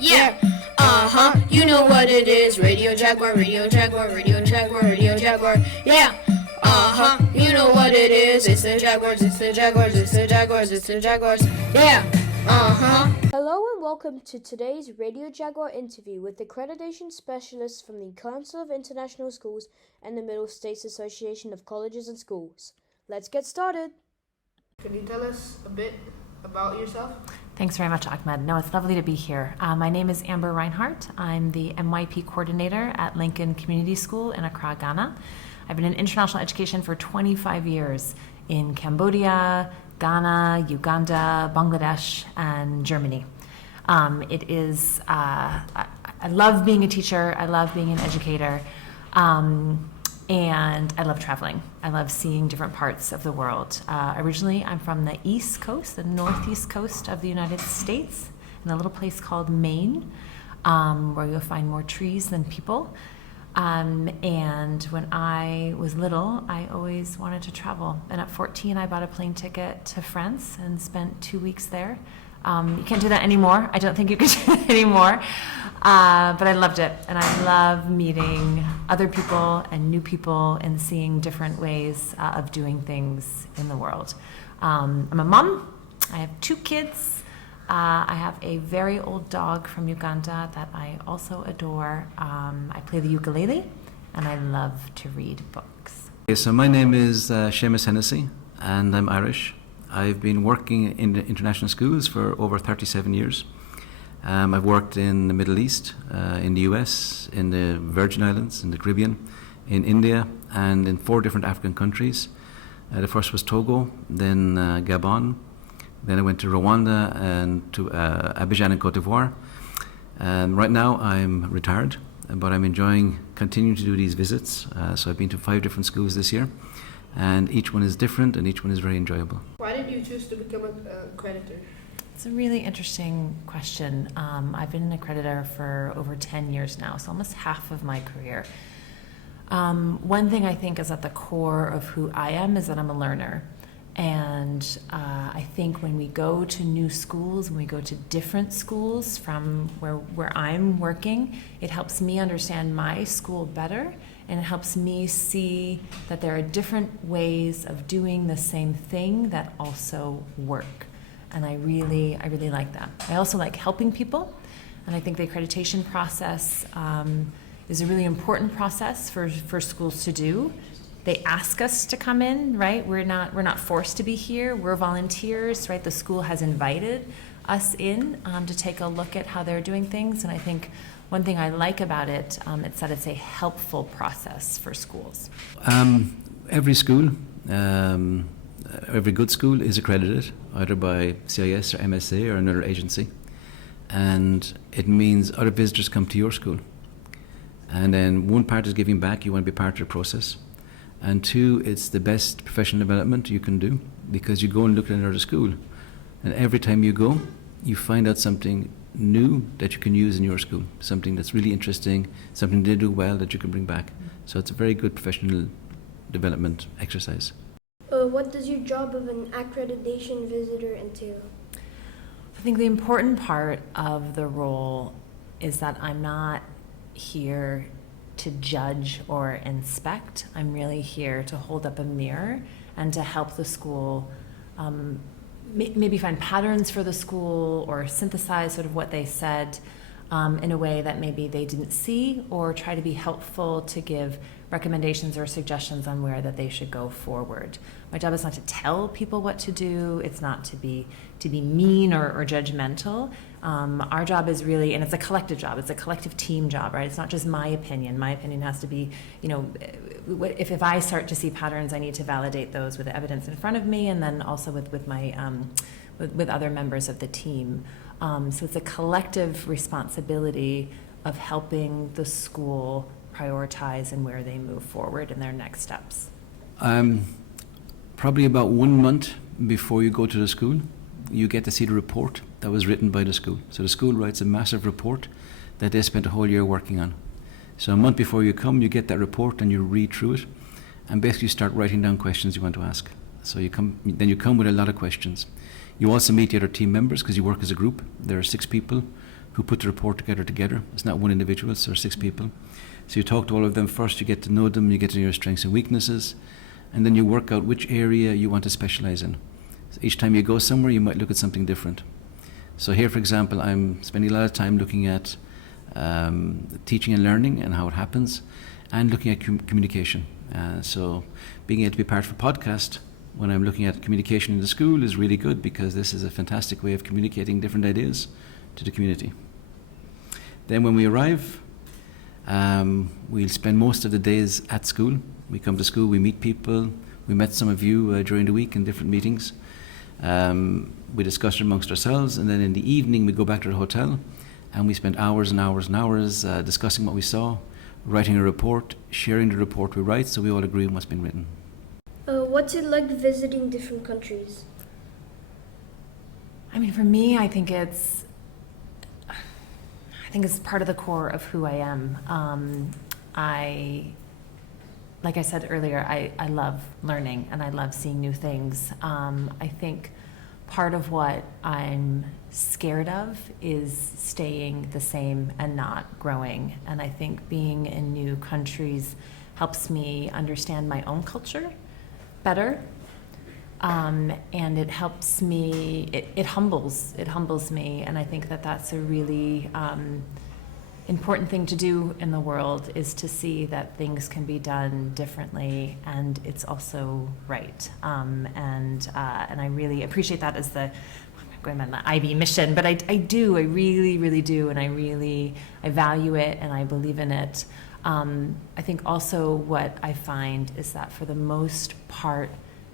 Yeah. You know what it is. Radio Jaguar, Radio Jaguar, Radio Jaguar, Radio Jaguar. Yeah. You know what it is. It's the Jaguars, it's the Jaguars, it's the Jaguars, it's the Jaguars. Yeah. Hello and welcome to today's Radio Jaguar interview with accreditation specialists from the Council of International Schools and the Middle States Association of Colleges and Schools. Let's get started. Can you tell us a bit about yourself? Thanks very much, Ahmed. No, it's lovely to be here. My name is Amber Reinhardt. I'm the MYP coordinator at Lincoln Community School in Accra, Ghana. I've been in international education for 25 years in Cambodia, Ghana, Uganda, Bangladesh, and Germany. I love being a teacher. I love being an educator. And I love traveling. I love seeing different parts of the world. Originally, I'm from the East Coast, the northeast coast of the United States, in a little place called Maine, where you'll find more trees than people. And when I was little, I always wanted to travel. And at 14, I bought a plane ticket to France and spent 2 weeks there. You can't do that anymore. I don't think you can do that anymore. But I loved it. And I love meeting other people and new people and seeing different ways of doing things in the world. I'm a mom. I have 2 kids. I have a very old dog from Uganda that I also adore. I play the ukulele, and I love to read books. Okay, so my name is Seamus Hennessy, and I'm Irish. I've been working in the international schools for over 37 years. I've worked in the Middle East, in the US, in the Virgin Islands, in the Caribbean, in India, and in 4 different African countries. The first was Togo, then Gabon, then I went to Rwanda and to Abidjan and Cote d'Ivoire. Right now I'm retired, but I'm enjoying continuing to do these visits. So I've been to 5 different schools this year, and each one is different and each one is very enjoyable. Why did you choose to become an accreditor? It's a really interesting question. I've been an accreditor for over 10 years now, so almost half of my career. One thing I think is at the core of who I am is that I'm a learner. And I think when we go to new schools, when we go to different schools from where I'm working, it helps me understand my school better, and it helps me see that there are different ways of doing the same thing that also work. And I really like that. I also like helping people, and I think the accreditation process is a really important process for schools to do. They ask us to come in, right? We're not forced to be here. We're volunteers, right? The school has invited us in to take a look at how they're doing things. And I think one thing I like about it, it's that it's a helpful process for schools. Every school, every good school is accredited, either by CIS or MSA or another agency. And it means other visitors come to your school. And then one part is giving back. You want to be part of the process. And 2, it's the best professional development you can do, because you go and look at another school, and every time you go, you find out something new that you can use in your school, something that's really interesting, something they do well that you can bring back. So it's a very good professional development exercise. What does your job of an accreditation visitor entail? I think the important part of the role is that I'm not here to judge or inspect. I'm really here to hold up a mirror and to help the school maybe find patterns for the school or synthesize sort of what they said in a way that maybe they didn't see, or try to be helpful to give recommendations or suggestions on where that they should go forward. My job is not to tell people what to do. It's not to be mean or judgmental. Our job is really, and it's a collective job, it's a collective team job, right? It's not just my opinion. My opinion has to be, if I start to see patterns, I need to validate those with the evidence in front of me, and then also with my with other members of the team. So it's a collective responsibility of helping the school prioritize and where they move forward in their next steps. Probably about 1 month before you go to the school, you get to see the report that was written by the school. So the school writes a massive report that they spent a whole year working on. So a month before you come, you get that report and you read through it, and basically start writing down questions you want to ask. So you come with a lot of questions. You also meet the other team members because you work as a group. There are 6 people who put the report together. It's not one individual, so 6 people. So you talk to all of them first, you get to know them, you get to know your strengths and weaknesses, and then you work out which area you want to specialize in. So each time you go somewhere, you might look at something different. So here, for example, I'm spending a lot of time looking at teaching and learning and how it happens, and looking at communication. So being able to be part of a podcast when I'm looking at communication in the school is really good, because this is a fantastic way of communicating different ideas to the community. Then when we arrive, we'll spend most of the days at school. We come to school, we meet people. We met some of you during the week in different meetings. We discuss it amongst ourselves, and then in the evening we go back to the hotel and we spend hours and hours and hours discussing what we saw, writing a report, sharing the report we write, so we all agree on what's been written. What's it like visiting different countries? I mean, for me, I think it's part of the core of who I am. Like I said earlier, I love learning and I love seeing new things. I think part of what I'm scared of is staying the same and not growing. And I think being in new countries helps me understand my own culture better. And it helps me, it humbles me. And I think that that's a really important thing to do in the world, is to see that things can be done differently and it's also right. And I really appreciate that as the going on the IB mission, but I really, really do. And I value it and I believe in it. I think also what I find is that for the most part,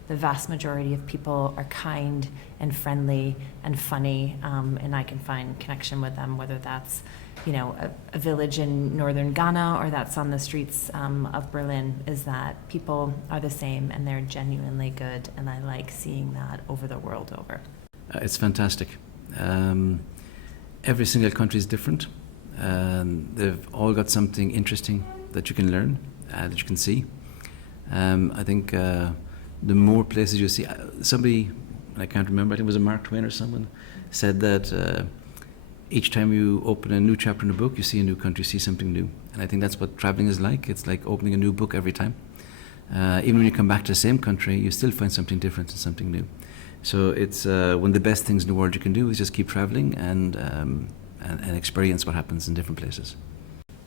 the vast majority of people are kind and friendly and funny, and I can find connection with them, whether that's, a village in northern Ghana or that's on the streets of Berlin, is that people are the same and they're genuinely good, and I like seeing that over the world over. It's fantastic. Every single country is different. They've all got something interesting that you can learn, that you can see. I think the more places you see, somebody, I can't remember, I think it was a Mark Twain or someone, said that each time you open a new chapter in a book, you see a new country, you see something new. And I think that's what traveling is like. It's like opening a new book every time. Even when you come back to the same country, you still find something different and something new. So it's one of the best things in the world you can do is just keep traveling and experience what happens in different places.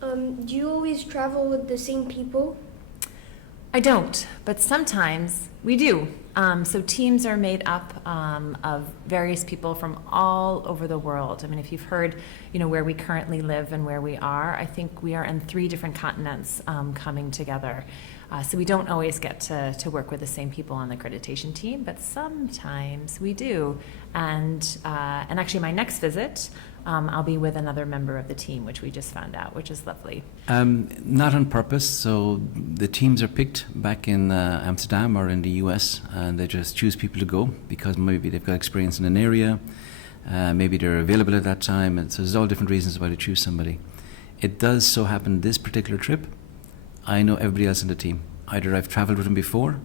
Do you always travel with the same people? I don't, but sometimes we do. So teams are made up of various people from all over the world. I mean, if you've heard, where we currently live and where we are, I think we are in 3 different continents coming together. So we don't always get to work with the same people on the accreditation team, but sometimes we do. And actually, my next visit, I'll be with another member of the team, which we just found out, which is lovely. Not on purpose. So the teams are picked back in Amsterdam or in the US, and they just choose people to go because maybe they've got experience in an area, maybe they're available at that time, and so there's all different reasons why they choose somebody. It does so happen this particular trip, I know everybody else in the team. Either I've traveled with them before,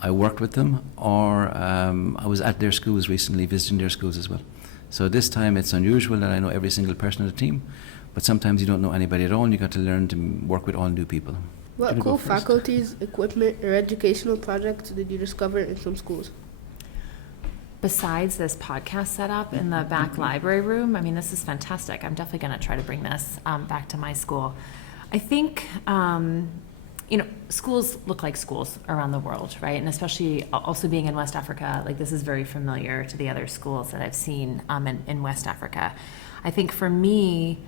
I worked with them, or I was at their schools recently, visiting their schools as well. So this time it's unusual that I know every single person on the team, but sometimes you don't know anybody at all and you got to learn to work with all new people. What cool faculties, equipment, or educational projects did you discover in some schools? Besides this podcast setup in the back library room, I mean, this is fantastic. I'm definitely going to try to bring this back to my school. I think, schools look like schools around the world, right? And especially also being in West Africa, like this is very familiar to the other schools that I've seen in West Africa. I think for me,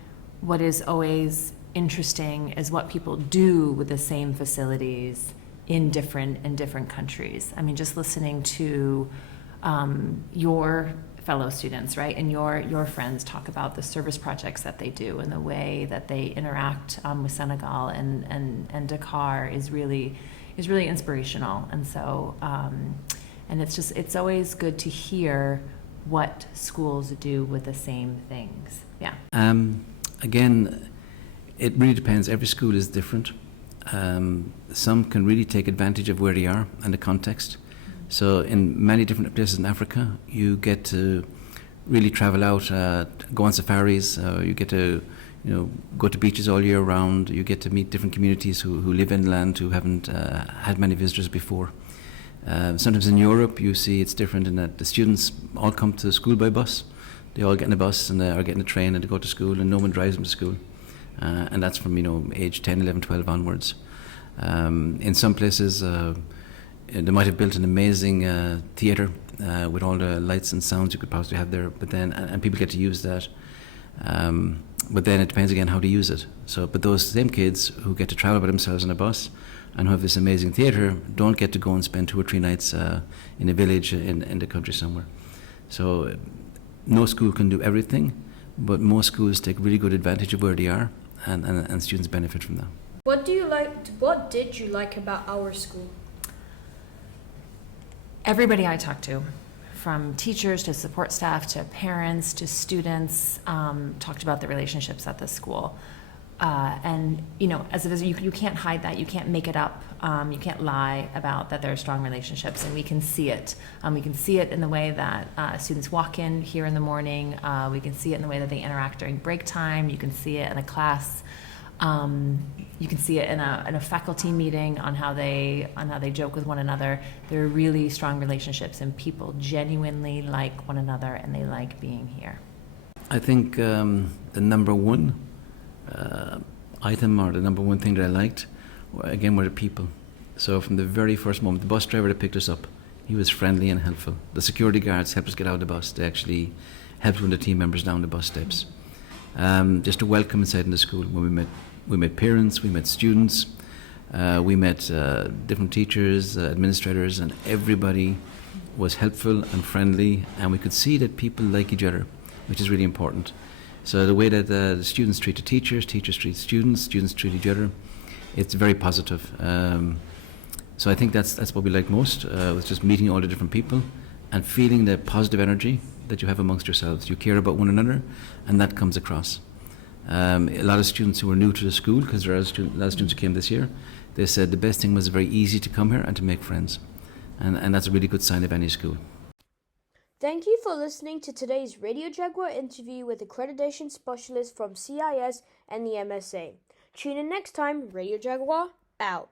what is always interesting is what people do with the same facilities in different countries. I mean, just listening to your fellow students, right, and your friends talk about the service projects that they do and the way that they interact with Senegal and Dakar is really inspirational. And so and it's always good to hear what schools do with the same things. Yeah. Again, it really depends. Every school is different. Some can really take advantage of where they are and the context. So in many different places in Africa, you get to really travel out, go on safaris. You get to, go to beaches all year round. You get to meet different communities who live inland, who haven't had many visitors before. Sometimes in Europe, you see it's different in that the students all come to school by bus. They all get in a bus and are getting a train and they go to school, and no one drives them to school. And that's from age 10, 11, 12 onwards. In some places, they might have built an amazing theatre with all the lights and sounds you could possibly have there, but then and people get to use that. But then it depends again how to use it. But those same kids who get to travel by themselves in a bus and who have this amazing theatre don't get to go and spend 2 or 3 nights in a village in the country somewhere. So no school can do everything, but most schools take really good advantage of where they are, and students benefit from that. What did you like about our school? Everybody I talked to, from teachers to support staff to parents to students, talked about the relationships at the school. And as it is, you can't hide that. You can't make it up. You can't lie about that there are strong relationships, and we can see it. We can see it in the way that students walk in here in the morning. We can see it in the way that they interact during break time. You can see it in a class. You can see it in a faculty meeting on how they joke with one another. There are really strong relationships, and people genuinely like one another, and they like being here. I think the number one item, or the number one thing that I liked, again, were the people. So from the very first moment, the bus driver that picked us up, he was friendly and helpful. The security guards helped us get out of the bus. They actually helped one of the team members down the bus steps. Just a welcome inside in the school. When we met parents, we met students, we met different teachers, administrators, and everybody was helpful and friendly, and we could see that people like each other, which is really important. So the way that the students treat the teachers treat students treat each other, it's very positive. So I think that's what we like most, was just meeting all the different people and feeling the positive energy that you have amongst yourselves. You care about one another, and that comes across. A lot of students who were new to the school, because there are a lot of students who came this year, they said the best thing was very easy to come here and to make friends. And that's a really good sign of any school. Thank you for listening to today's Radio Jaguar interview with accreditation specialists from CIS and the MSA. Tune in next time. Radio Jaguar, out.